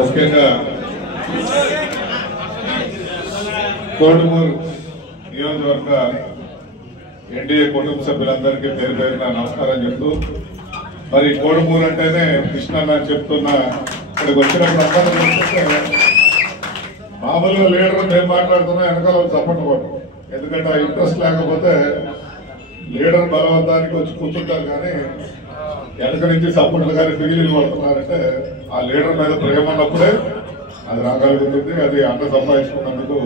ముఖ్యంగా కోడుమూరు నియోజకవర్గ ఎన్డీఏ కుటుంబ సభ్యులందరికీ పేరు పేరున నమస్కారం చెప్తూ, మరి కోడుమూరు అంటేనే కృష్ణన్న చెప్తున్నా ఇక్కడికి వచ్చినప్పుడు అందరూ మామూలుగా లీడర్ మేము మాట్లాడుతున్నా వెనకాల సపోర్ట్ కొట్టం. ఎందుకంటే ఆ ఇంట్రెస్ట్ లేకపోతే లీడర్ బలవంతానికి వచ్చి కూర్చుంటారు, కానీ వెనక నుంచి సపోర్ట్లు కానీ ఫిగిలీలు పడుతున్నారంటే ఆ లీడర్ మీద ప్రేమ ఉన్నప్పుడే అది రాగలుగుతుంది. అది అంత సంపాదించుకున్నందుకు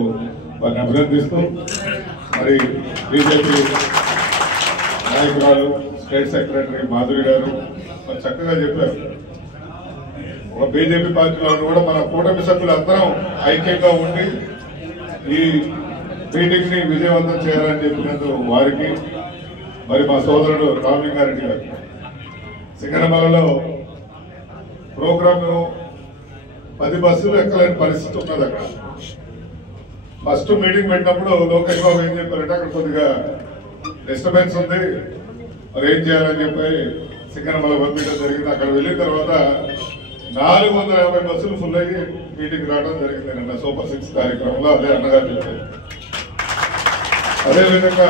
వారిని అభినందిస్తూ, మరి బీజేపీ నాయకురాలు స్టేట్ సెక్రటరీ మాధురి గారు మరి చక్కగా చెప్పారు. ఒక బీజేపీ పార్టీలో కూడా మన కూటమి సభ్యులందరం ఐక్యంగా ఉండి ఈ మీటింగ్ ని విజయవంతం చేయాలని చెప్పినందుకు వారికి, మరి మా సోదరుడు రామలింగారెడ్డి గారు సింగనమలలో ప్రోగ్రామ్ 10 బస్సులు ఎక్కలేని పరిస్థితి ఉన్నది. అక్కడ ఫస్ట్ మీటింగ్ పెట్టినప్పుడు లోకేష్ బాబు ఏం చెప్పారంటే అక్కడ కొద్దిగా డిస్టర్బెన్స్ ఉంది, మరి ఏం చేయాలని చెప్పి సింగనమల పంపించడం జరిగింది. అక్కడ వెళ్ళిన తర్వాత 450 బస్సులు ఫుల్ అయ్యి మీటింగ్ రావడం జరిగింది. సూపర్ 6 కార్యక్రమంలో అదే అన్నగారు చెప్పారు. అదేవిధంగా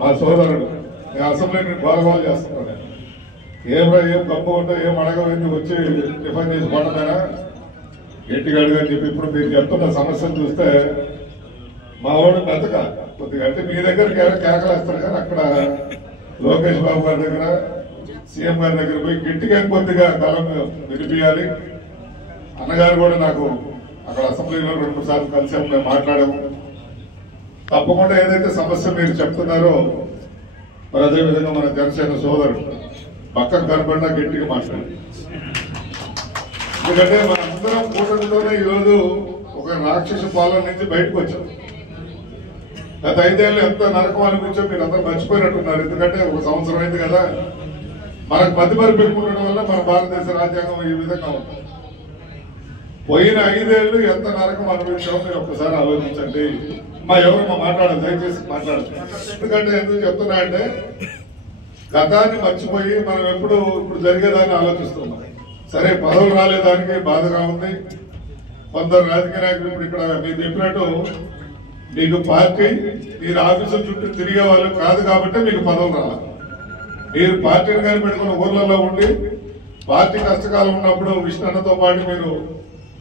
మా సోదరుడు నేను అసెంబ్లీని బాగా చేస్తున్నాను. ఏం గొప్ప ఉంటే ఏం అడగవేంది వచ్చి టిఫిన్ చేసి పడమైనా గట్టిగా అడుగని చెప్పి ఇప్పుడు మీరు చెప్తున్న సమస్యను చూస్తే మా వాడు బతక కొద్దిగా అంటే మీ దగ్గర కేకలేస్తారు, కానీ అక్కడ లోకేష్ బాబు గారి దగ్గర సీఎం గారి దగ్గర పోయి గట్టిగా కొద్దిగా కాలం వినిపించాలి. అన్నగారు కూడా నాకు అక్కడ అసెంబ్లీలో 2 సార్లు కలిసాము, మేము మాట్లాడాము. తప్పకుండా ఏదైతే సమస్య మీరు చెప్తున్నారో మరి అదేవిధంగా మన జనసేన సోదరుడు పక్కన కనపడినా గట్టిగా మాట్లాడాలి. ఎందుకంటే మనందరం కూటమితోనే ఈరోజు ఒక రాక్షస పాలన నుంచి బయటకు వచ్చాం. గత 5 ఏళ్ళు ఎంత నరకం అనిపించో మీరు అందరూ మర్చిపోయినట్టున్నారు. ఎందుకంటే 1 సంవత్సరం అయింది కదా, మనకు మధ్యమరి పెట్టుకుండడం వల్ల మన భారతదేశ రాజ్యాంగం ఈ విధంగా ఉంటుంది. పోయిన 5 ఏళ్ళు ఎంత నరకం అనిపించామో మీరు ఒక్కసారి ఆలోచించండి. ఎవరు మాట్లాడదు, దయచేసి మాట్లాడదు. ఎందుకంటే ఎందుకు చెప్తున్నా అంటే గతాన్ని మర్చిపోయి మనం ఇప్పుడు జరిగేదాన్ని ఆలోచిస్తున్నాం. సరే పదవులు రాలేదానికి బాధగా ఉంది. కొందరు రాజకీయ నాయకులు ఇప్పుడు ఇక్కడ మీరు చెప్పినట్టు మీకు పార్టీ మీరు ఆఫీసుల చుట్టూ తిరిగే వాళ్ళు కాదు కాబట్టి మీకు పదవులు రావాలి. మీరు పార్టీని కానీ పెట్టుకున్న ఊర్లలో ఉండి పార్టీ కష్టకాలం ఉన్నప్పుడు విష్ణుతో పాటు మీరు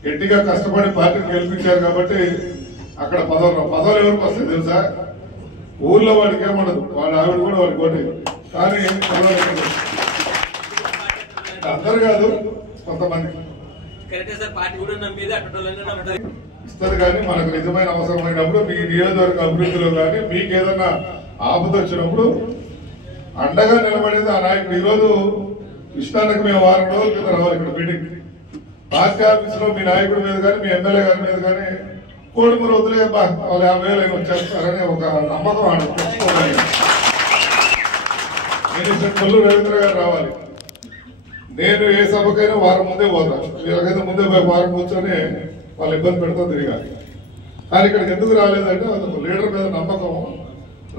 గట్టిగా కష్టపడి పార్టీని గెలిపించారు కాబట్టి అక్కడ పదవులు ఎవరికి వస్తాయి తెలుసా? ఊర్లో వాడికి ఏమఉండదు, వాడి ఆవిడ కూడా వాడికి కోటి, కానీ అందరు కాదు కొంతమంది ఇస్తారు. కానీ మనకు నిజమైన అవసరమైనప్పుడు మీ నియోజకవర్గ అభివృద్ధిలో కానీ మీకు ఏదైనా ఆపద వచ్చినప్పుడు అండగా నిలబడేది ఆ నాయకుడు. ఈరోజు ఇష్టానికి మేము 6 రోజుల కింద రావాలి ఇక్కడ మీటింగ్. పార్టీ ఆఫీసులో మీ నాయకుడి మీద కానీ మీ ఎమ్మెల్యే గారి మీద కానీ కోడుమూరు వదిలే వాళ్ళు 50,000 వచ్చేస్తారని ఒక నమ్మకం ఆడ తెచ్చుకోవాలి. మినిస్టర్ కొల్లు రవీంద్ర గారు రావాలి. నేను ఏ సభకైనా వారం ముందే పోతాను. వీళ్ళకైతే ముందే పోయి వారం కూర్చొని వాళ్ళు ఇబ్బంది పెడతా తిరగాలి. కానీ ఇక్కడికి ఎందుకు రాలేదంటే ఒక లీడర్ మీద నమ్మకం.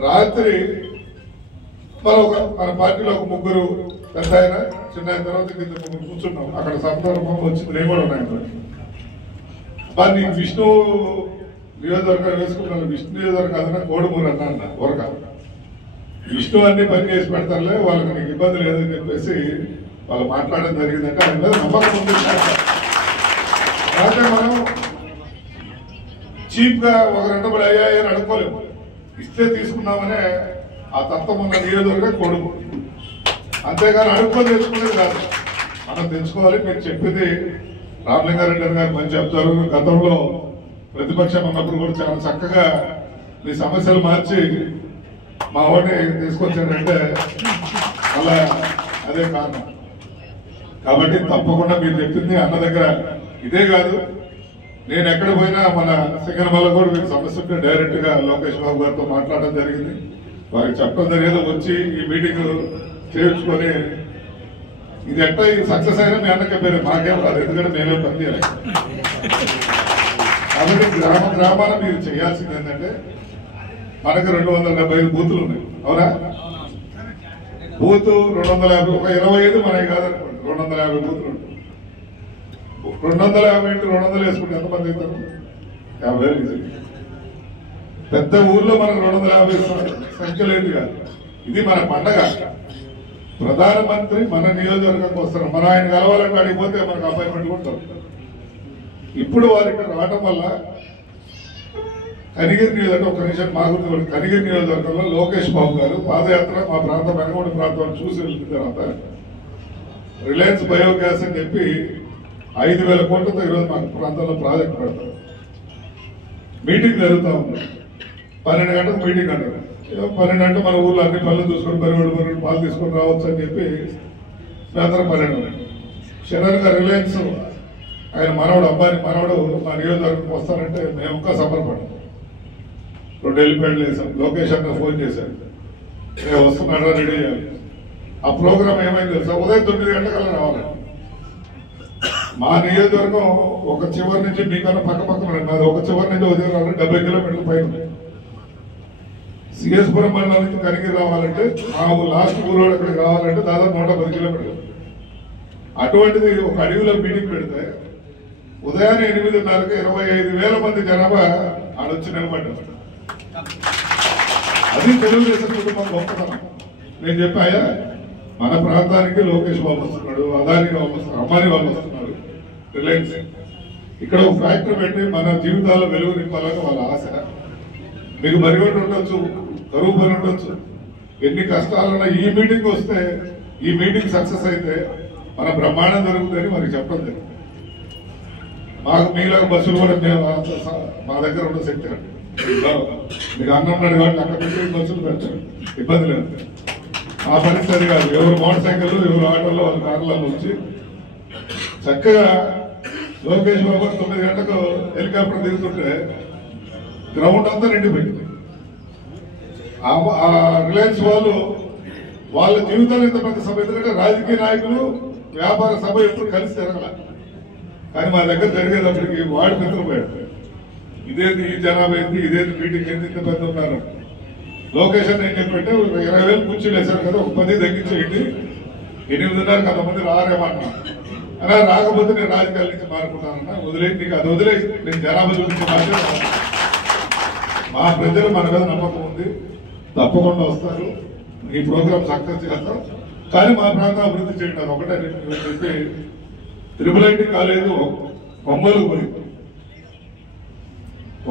రాత్రి మన పార్టీలో ఒక 3 పెద్ద ఆయన చిన్న అయిన తర్వాత కూర్చున్నాం. అక్కడ సందర్భం వచ్చింది, నేను కూడా ఉన్నాను. మరి నీకు విష్ణు నియోజకవర్గం వేసుకున్నాను, విష్ణు నియోజకవర్గం అదన్నా కోడుమూరు అన్నా ఊరక విష్ణు అన్ని పని చేసి పెడతారులే, వాళ్ళకి నీకు ఇబ్బంది లేదని చెప్పేసి వాళ్ళు మాట్లాడడం జరిగిందంటే ఆయన మీద నమ్మకం ఉంది. అయితే మనం చీప్ గా ఒక 2 అయ్యాయని అనుకోలేము. ఇస్తే తీసుకున్నామనే ఆ తత్వం ఉన్న నియోజకవర్గం కోడుమూరు. అంతేగాని అనుకోని తెచ్చుకునేది కాదు, మనం తెచ్చుకోవాలి. మీరు చెప్పింది రామలింగారెడ్డి గారు మంచి చెప్తారు. గతంలో ప్రతిపక్షం ఉన్నప్పుడు కూడా చాలా చక్కగా మీ సమస్యలు మార్చి మా వాడిని తీసుకొచ్చాడంటే అలా అదే కారణం. కాబట్టి తప్పకుండా మీరు చెప్పింది అన్న దగ్గర ఇదే కాదు, నేను ఎక్కడ పోయినా మన సింగనమల కూడా మీకు సమస్య ఉంటే డైరెక్ట్ గా లోకేష్ బాబు గారితో మాట్లాడడం జరిగింది. వారికి చెప్పడం జరిగేదో వచ్చి ఈ మీటింగ్ చేయించుకొని ఇది ఎట్లా ఈ సక్సెస్ అయినా మీ అన్నకే పేరు మాకేం రాదు, ఎందుకంటే మేమే పని చేయాలి. కాబట్టి గ్రామాల మీరు చేయాల్సింది ఏంటంటే మనకు 275 బూతులు ఉన్నాయి, అవునా? బూత్ 250, ఒక 25 మనకి కాదనుకోండి, 250 బూతులు ఉంటాయి. 250 ఇంటూ 200 వేసుకుంటే ఎంతమంది అవుతారు? 50,000. పెద్ద ఊర్లో మనకు 250 సంఖ్య లేదు కాదు. ఇది మన పండగ. ప్రధానమంత్రి మన నియోజకవర్గానికి వస్తారు. మన ఆయన కలవాలంటే అడిగిపోతే మనకు అపాయింట్మెంట్ కూడా దొరుకుతుంది. ఇప్పుడు వారు ఇక్కడ రావడం వల్ల కనిగిరి నియోజకవర్గం, ఒక నిమిషం మా గురించి, కనిగిరి నియోజకవర్గంలో లోకేష్ బాబు గారు పాదయాత్ర మా ప్రాంతం వెనగొండ ప్రాంతాన్ని చూసి వెళ్ళిన తర్వాత రిలయన్స్ బయోగ్యాస్ అని చెప్పి 5,000 కోట్లతో ఈరోజు మా ప్రాంతంలో ప్రాజెక్ట్ పెడతారు. మీటింగ్ జరుగుతూ ఉంది. 12 గంటలకు మీటింగ్ అంటారు. 12 అంటే మన ఊర్లో అన్ని పనులు చూసుకొని బరివడి పాలు తీసుకొని రావచ్చు అని చెప్పి మేమందరం 12. సడన్ గా రిలయన్స్ ఆయన మనవడు, అబ్బాయి మనవడు మా నియోజకవర్గం వస్తానంటే మేము ఇంకా సంబరపడ్డాం. 2 వెళ్ళిపోయాడు వేసాం. లోకేష్ అన్న ఫోన్ చేశారు, నేను వస్తున్నాడా, రెడీ చేయాలి. ఆ ప్రోగ్రామ్ ఏమైంది తెలుసా? ఉదయం 9 గంటలకల్లా రావాలండి. మా నియోజకవర్గం ఒక చివరి నుంచి మీకన్నా పక్క పక్కన నాది ఒక చివరి నుంచి ఉదయం రావాలంటే 70 కిలోమీటర్ల పైన. సిఎస్పురం మండలం నుంచి కనిగిరి రావాలంటే ఆ లాస్ట్ ఊరోడు అక్కడికి రావాలంటే దాదాపు 110 కిలోమీటర్లు. అటువంటిది ఒక అడవిలో మీటింగ్ పెడితే ఉదయాన్నే 8:30కి 25,000 మంది జనాభా ఆడొచ్చి నిలబడ్డారు. అది తెలుగుదేశం కుటుంబం గొప్పతనం. నేను చెప్పాయా, మన ప్రాంతానికి లోకేష్ బాబు వస్తున్నాడు, అదాని వాళ్ళు వస్తున్నారు, అంబానీ వాళ్ళు వస్తున్నారు, రిలయన్స్ ఇక్కడ ఒక ఫ్యాక్టరీ పెట్టి మన జీవితాల్లో వెలుగు నింపాలని వాళ్ళ ఆశ. మీకు మరిగొండి ఉండొచ్చు, కరువు పని ఉండొచ్చు, ఎన్ని కష్టాలన్నా ఈ మీటింగ్ వస్తే, ఈ మీటింగ్ సక్సెస్ అయితే మన బ్రహ్మాండం జరుగుతుందని మనకి చెప్పడం జరిగింది. మాకు మీలాగా బస్సులు కూడా మా దగ్గర ఉన్న శక్తి అండి. మీకు అన్నం ఉన్నాడు కాబట్టి అక్కడ పెట్టి బస్సులు పెట్టారు, ఇబ్బంది లేదు. ఆ పరిస్థితి కాదు. ఎవరు మోటార్ సైకిల్, ఎవరు ఆటోలో, వాళ్ళ కార్లలో వచ్చి చక్కగా లోకేష్ బాబు 9 గంటలకు హెలికాప్టర్ దిగుతుంటే గ్రౌండ్ అంతా నిండిపోయింది. ఆ రిలయన్స్ వాళ్ళు వాళ్ళ జీవితాలు ఇంత పెద్ద సభ, ఎందుకంటే రాజకీయ నాయకులు వ్యాపార సభ ఎప్పుడు కలిసి తిరగల. కానీ మా దగ్గర జరిగేటప్పటికి వాడు మిత్రపోయాడు. ఇదేంటి ఈ జనాభా ఏంటి, ఇదేంటి మీటింగ్ ఏంటి, ఇంత పెద్ద ఉన్నారు. లొకేషన్ ఏం చెప్పంటే 20,000 కుర్చీలు వేశారు కదా, ఒక 10 తగ్గించేయండి, 8:30కి అంతమంది రారేమన్నా అలా. రాకపోతే నేను రాజకీయాల నుంచి మారుకుంటానన్నా. వదిలేదు, నీకు అది వదిలేదు, నేను జనాభా చూపించే బాధ్యత. మా ప్రజలు మన మీద నమ్మకం ఉంది, తప్పకుండా వస్తారు, ఈ ప్రోగ్రామ్ సక్సెస్ చేస్తాం. కానీ మా ప్రాంతం అభివృద్ధి చేయండి, అది ఒకటే చెప్పి IIIT కాలేజ్ ఒంగోలు పోయింది.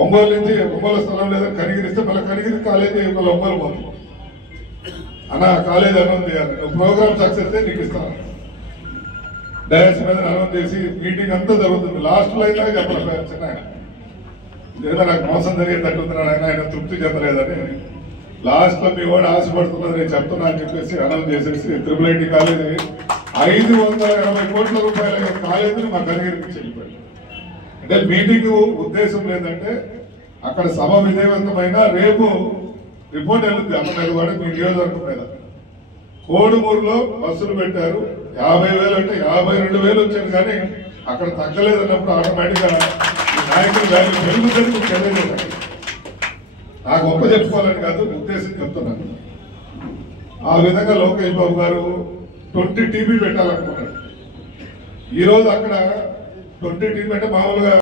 ఒంగోలు నుంచి ఒంగోలు స్థలం లేదని కనిగిరిస్తే మళ్ళీ కనిగిరి కాలేజీ ఒంగోలు పోతుంది అన్న. కాలేజ్ అనౌన్స్ చేయాలి, నువ్వు ప్రోగ్రామ్ సక్సెస్ అయితే నీకు ఇస్తాను. డైరెక్ట్ మీద అనౌన్స్ చేసి మీటింగ్ అంతా జరుగుతుంది. లాస్ట్ లైన్ లాగా చెప్పాలి చిన్న ఆయన, లేదా నాకు మోసం జరిగేటట్టుంటున్నాడు ఆయన, ఆయన తృప్తి చెందలేదని. లాస్ట్ లో మీ వాడు ఆశపడుతున్నది నేను చెప్తున్నా అని చెప్పేసి అనౌన్స్ చేసేసి IIIT కాలేజీ 580 కోట్ల రూపాయల కాలేజీని మా కనిగిరికి చెల్లిపోయాడు. అంటే మీటింగ్ ఉద్దేశం లేదంటే అక్కడ సభ విజయవంతమైన రేపు రిపోర్ట్ వెళ్ళింది అమ్మగారు కూడా మీ నియోజకవర్గం మీద. కోడుమూరులో బస్సులు పెట్టారు, 50,000 అంటే 52,000 వచ్చారు. కానీ అక్కడ తగ్గలేదన్నప్పుడు ఆటోమేటిక్ గా నాయకులు వాల్యూ పెరుగుతుంది. తెలియలేదు, నాకు గొప్ప చెప్పుకోవాలని కాదు, ఉద్దేశం చెప్తున్నాను. ఆ విధంగా లోకేష్ బాబు గారు 20 టీవీ పెట్టాలనుకున్నాడు. ఈ రోజు అక్కడ 20 టీవీ అంటే మామూలుగా